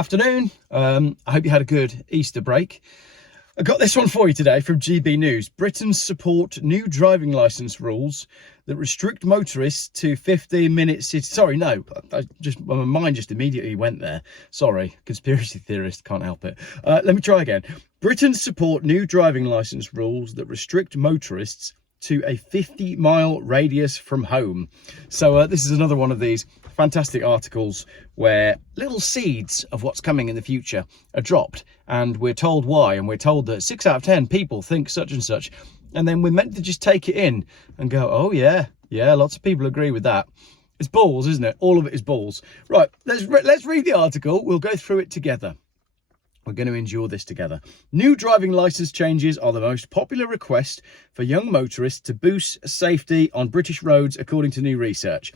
Afternoon. I hope you had a good Easter break. I got this one for you today from GB News. Britons support new driving licence rules that restrict motorists to 15-minute city... Sorry, no, my mind just immediately went there. Sorry, conspiracy theorist, can't help it. Let me try again. Britons support new driving licence rules that restrict motorists to a 50-mile radius from home. So this is another one of these fantastic articles where little seeds of what's coming in the future are dropped, and we're told why, and we're told that 6 out of 10 people think such and such, and then we're meant to just take it in and go, oh yeah, lots of people agree with that. It's balls, isn't it? All of it is balls. Right, let's read the article. We'll go through it together. We're going to endure this together. New driving licence changes are the most popular request for young motorists to boost safety on British roads, according to new research.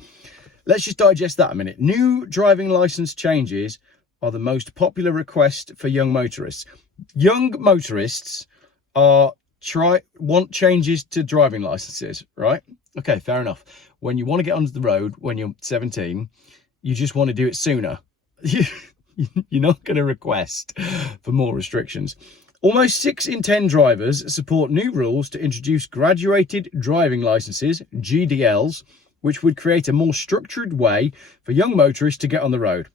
Let's just digest that a minute. New driving licence changes are the most popular request for young motorists. Young motorists want changes to driving licences, right? Okay, fair enough. When you want to get onto the road when you're 17, you just want to do it sooner. You're not going to request for more restrictions. Almost 6 in 10 drivers support new rules to introduce graduated driving licences, GDLs, which would create a more structured way for young motorists to get on the road.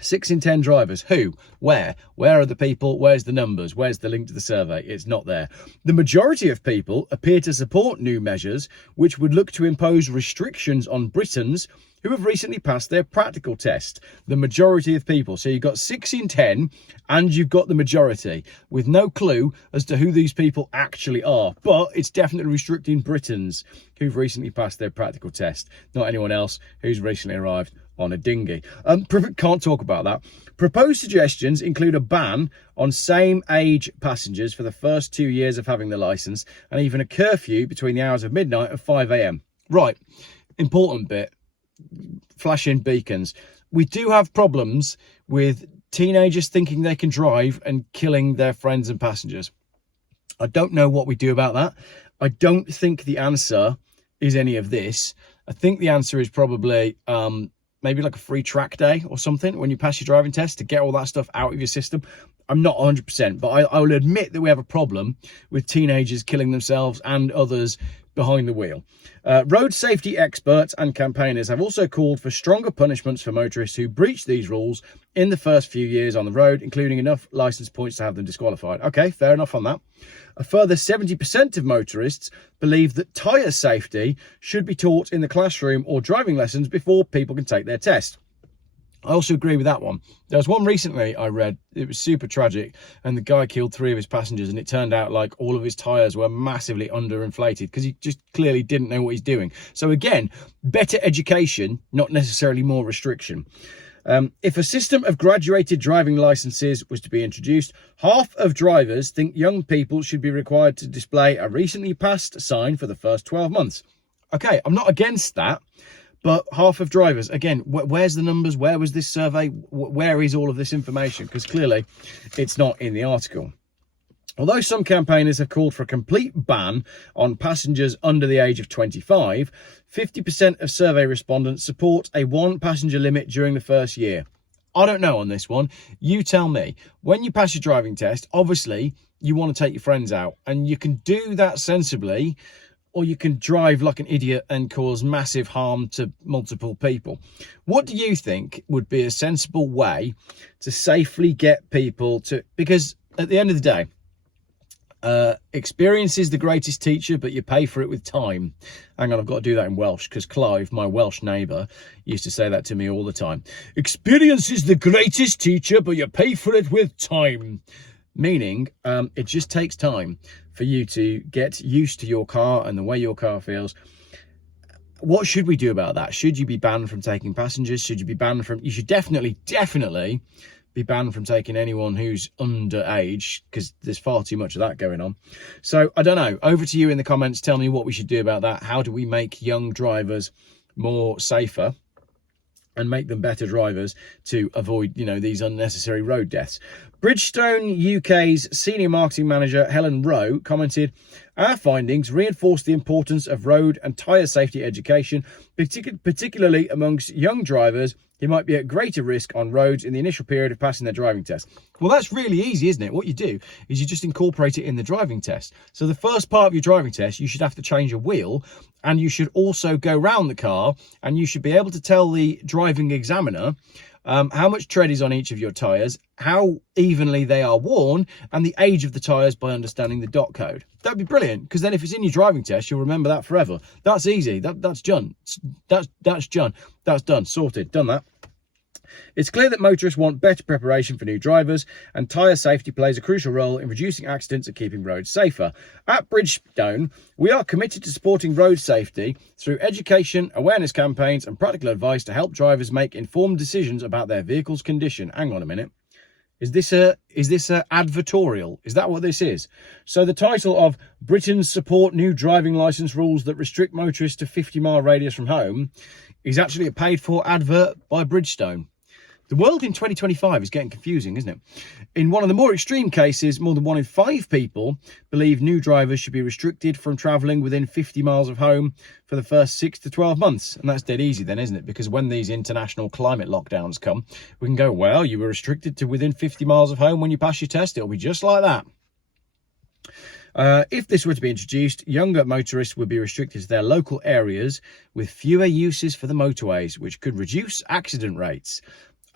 6 in 10 drivers. Who? Where? Where are the people? Where's the numbers? Where's the link to the survey? It's not there. The majority of people appear to support new measures, which would look to impose restrictions on Britons who have recently passed their practical test. The majority of people. So you've got 6 in 10 and you've got the majority, with no clue as to who these people actually are. But it's definitely restricting Britons who've recently passed their practical test, not anyone else who's recently arrived on a dinghy. Can't talk about that. Proposed suggestions include a ban on same age passengers for the first 2 years of having the licence, and even a curfew between the hours of midnight and 5 a.m. Right, important bit. Flashing beacons. We do have problems with teenagers thinking they can drive and killing their friends and passengers. I don't know what we do about that. I don't think the answer is any of this. I think the answer is probably maybe like a free track day or something when you pass your driving test to get all that stuff out of your system. I'm not 100%, but I will admit that we have a problem with teenagers killing themselves and others behind the wheel. Road safety experts and campaigners have also called for stronger punishments for motorists who breach these rules in the first few years on the road, including enough licence points to have them disqualified. Okay, fair enough on that. A further 70% of motorists believe that tyre safety should be taught in the classroom or driving lessons before people can take their test. I also agree with that one. There was one recently I read, it was super tragic, and the guy killed 3 of his passengers, and it turned out like all of his tyres were massively underinflated because he just clearly didn't know what he's doing. So again, better education, not necessarily more restriction. If a system of graduated driving licences was to be introduced, half of drivers think young people should be required to display a recently passed sign for the first 12 months. Okay, I'm not against that. But half of drivers, again, where's the numbers? Where was this survey? Where is all of this information? Because clearly it's not in the article. Although some campaigners have called for a complete ban on passengers under the age of 25, 50% of survey respondents support a 1 passenger limit during the first year. I don't know on this one. You tell me. When you pass your driving test, obviously you want to take your friends out, and you can do that sensibly, or you can drive like an idiot and cause massive harm to multiple people. What do you think would be a sensible way to safely get people to... Because at the end of the day, experience is the greatest teacher, but you pay for it with time. Hang on, I've got to do that in Welsh, because Clive, my Welsh neighbour, used to say that to me all the time. Experience is the greatest teacher, but you pay for it with time. Meaning, it just takes time for you to get used to your car and the way your car feels. What should we do about that? Should you be banned from taking passengers? Should you be banned from... You should definitely be banned from taking anyone who's underage, because there's far too much of that going on. So, I don't know. Over to you in the comments. Tell me what we should do about that. How do we make young drivers more safer and make them better drivers to avoid, these unnecessary road deaths? Bridgestone UK's senior marketing manager, Helen Rowe, commented, "Our findings reinforce the importance of road and tyre safety education, particularly amongst young drivers He might be at greater risk on roads in the initial period of passing their driving test. Well, that's really easy, isn't it? What you do is you just incorporate it in the driving test. So the first part of your driving test, you should have to change a wheel, and you should also go round the car, and you should be able to tell the driving examiner how much tread is on each of your tyres, how evenly they are worn, and the age of the tyres by understanding the dot code. That'd be brilliant, because then if it's in your driving test, you'll remember that forever. That's easy. That's done. That's done. That's done. Sorted. Done that. It's clear that motorists want better preparation for new drivers, and tyre safety plays a crucial role in reducing accidents and keeping roads safer. At Bridgestone, we are committed to supporting road safety through education, awareness campaigns and practical advice to help drivers make informed decisions about their vehicle's condition. Hang on a minute. Is this a advertorial? Is that what this is? So the title of Britons support new driving licence rules that restrict motorists to 50-mile radius from home is actually a paid-for advert by Bridgestone. The world in 2025 is getting confusing, isn't it? In one of the more extreme cases, more than 1 in 5 people believe new drivers should be restricted from travelling within 50 miles of home for the first 6 to 12 months. And that's dead easy then, isn't it? Because when these international climate lockdowns come, we can go, well, you were restricted to within 50 miles of home when you pass your test. It'll be just like that. If this were to be introduced, younger motorists would be restricted to their local areas with fewer uses for the motorways, which could reduce accident rates.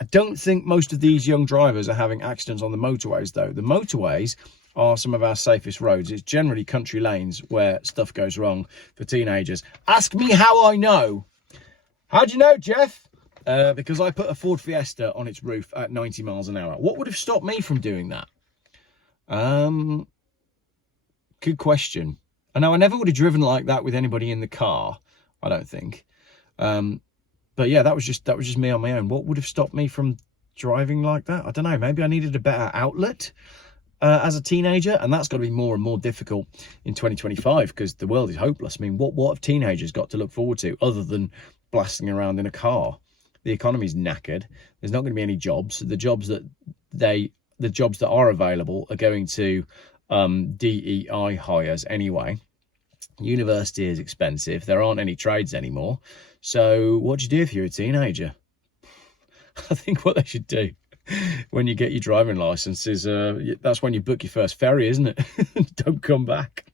I don't think most of these young drivers are having accidents on the motorways, though. The motorways are some of our safest roads. It's generally country lanes where stuff goes wrong for teenagers. Ask me how I know. How do you know, Jeff? Because I put a Ford Fiesta on its roof at 90 miles an hour. What would have stopped me from doing that? Good question. I know I never would have driven like that with anybody in the car, I don't think. But yeah, that was just me on my own. What would have stopped me from driving like that? I don't know. Maybe I needed a better outlet as a teenager, and that's got to be more and more difficult in 2025 because the world is hopeless. I mean, what have teenagers got to look forward to other than blasting around in a car? The economy's knackered. There's not going to be any jobs. The jobs that are available are going to DEI hires anyway. University is expensive. There aren't any trades anymore. So what do you do if you're a teenager? I think what they should do when you get your driving licence is that's when you book your first ferry, isn't it? Don't come back.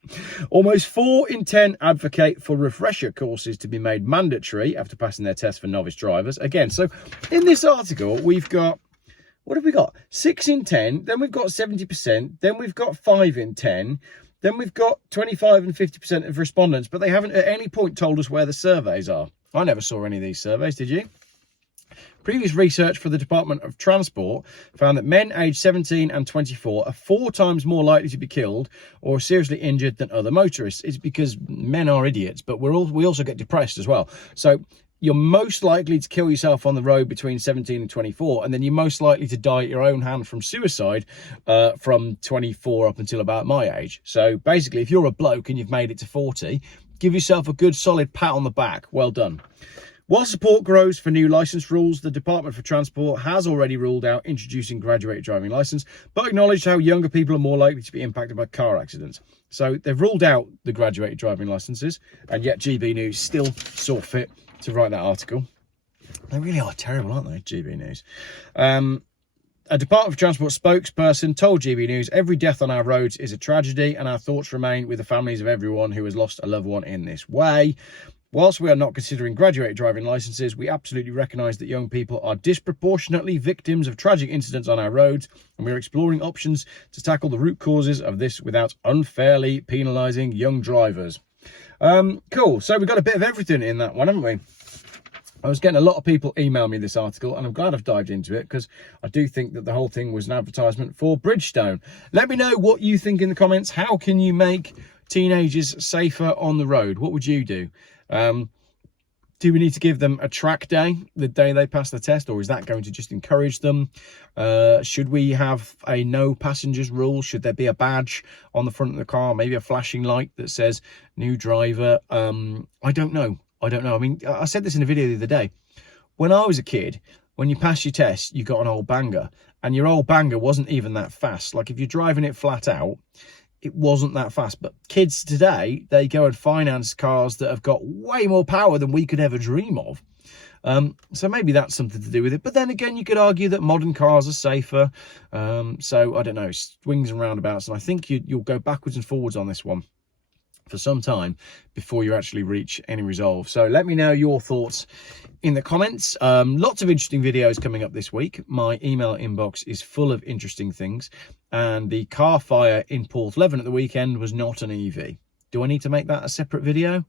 Almost 4 in 10 advocate for refresher courses to be made mandatory after passing their test for novice drivers. Again, so in this article, we've got, what have we got? 6 in 10, then we've got 70%, then we've got 5 in 10, then we've got 25 and 50% of respondents, but they haven't at any point told us where the surveys are. I never saw any of these surveys, did you? Previous research for the Department of Transport found that men aged 17 and 24 are 4 times more likely to be killed or seriously injured than other motorists. It's because men are idiots, but we also get depressed as well. So you're most likely to kill yourself on the road between 17 and 24, and then you're most likely to die at your own hand from suicide from 24 up until about my age. So basically, if you're a bloke and you've made it to 40, give yourself a good solid pat on the back. Well done. While support grows for new licence rules, the Department for Transport has already ruled out introducing graduated driving licence, but acknowledged how younger people are more likely to be impacted by car accidents. So they've ruled out the graduated driving licences, and yet GB News still saw fit to write that article. They really are terrible, aren't they, GB News? A Department for Transport spokesperson told GB News, every death on our roads is a tragedy and our thoughts remain with the families of everyone who has lost a loved one in this way. Whilst we are not considering graduated driving licences, we absolutely recognise that young people are disproportionately victims of tragic incidents on our roads, and we are exploring options to tackle the root causes of this without unfairly penalising young drivers. Cool. So we've got a bit of everything in that one, haven't we? I was getting a lot of people email me this article, and I'm glad I've dived into it because I do think that the whole thing was an advertisement for Bridgestone. Let me know what you think in the comments. How can you make teenagers safer on the road? What would you do? Do we need to give them a track day the day they pass the test, or is that going to just encourage them? Should we have a no passengers rule? Should there be a badge on the front of the car, maybe a flashing light that says new driver? I don't know. I mean, I said this in a video the other day. When I was a kid, when you pass your test, you got an old banger, and your old banger wasn't even that fast. Like if you're driving it flat out, it wasn't that fast. But kids today, they go and finance cars that have got way more power than we could ever dream of. So maybe that's something to do with it. But then again, you could argue that modern cars are safer. So I don't know, swings and roundabouts. And I think you'll go backwards and forwards on this one for some time before you actually reach any resolve. So let me know your thoughts in the comments. Lots of interesting videos coming up this week. My email inbox is full of interesting things, and the car fire in Porthleven at the weekend was not an EV. Do I need to make that a separate video?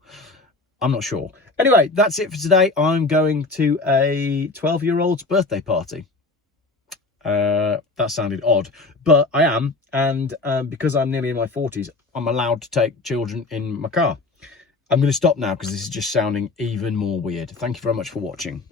I'm not sure. Anyway, that's it for today. I'm going to a 12-year-old's birthday party. That sounded odd, but I am, and because I'm nearly in my 40s, I'm allowed to take children in my car. I'm going to stop now because this is just sounding even more weird. Thank you very much for watching.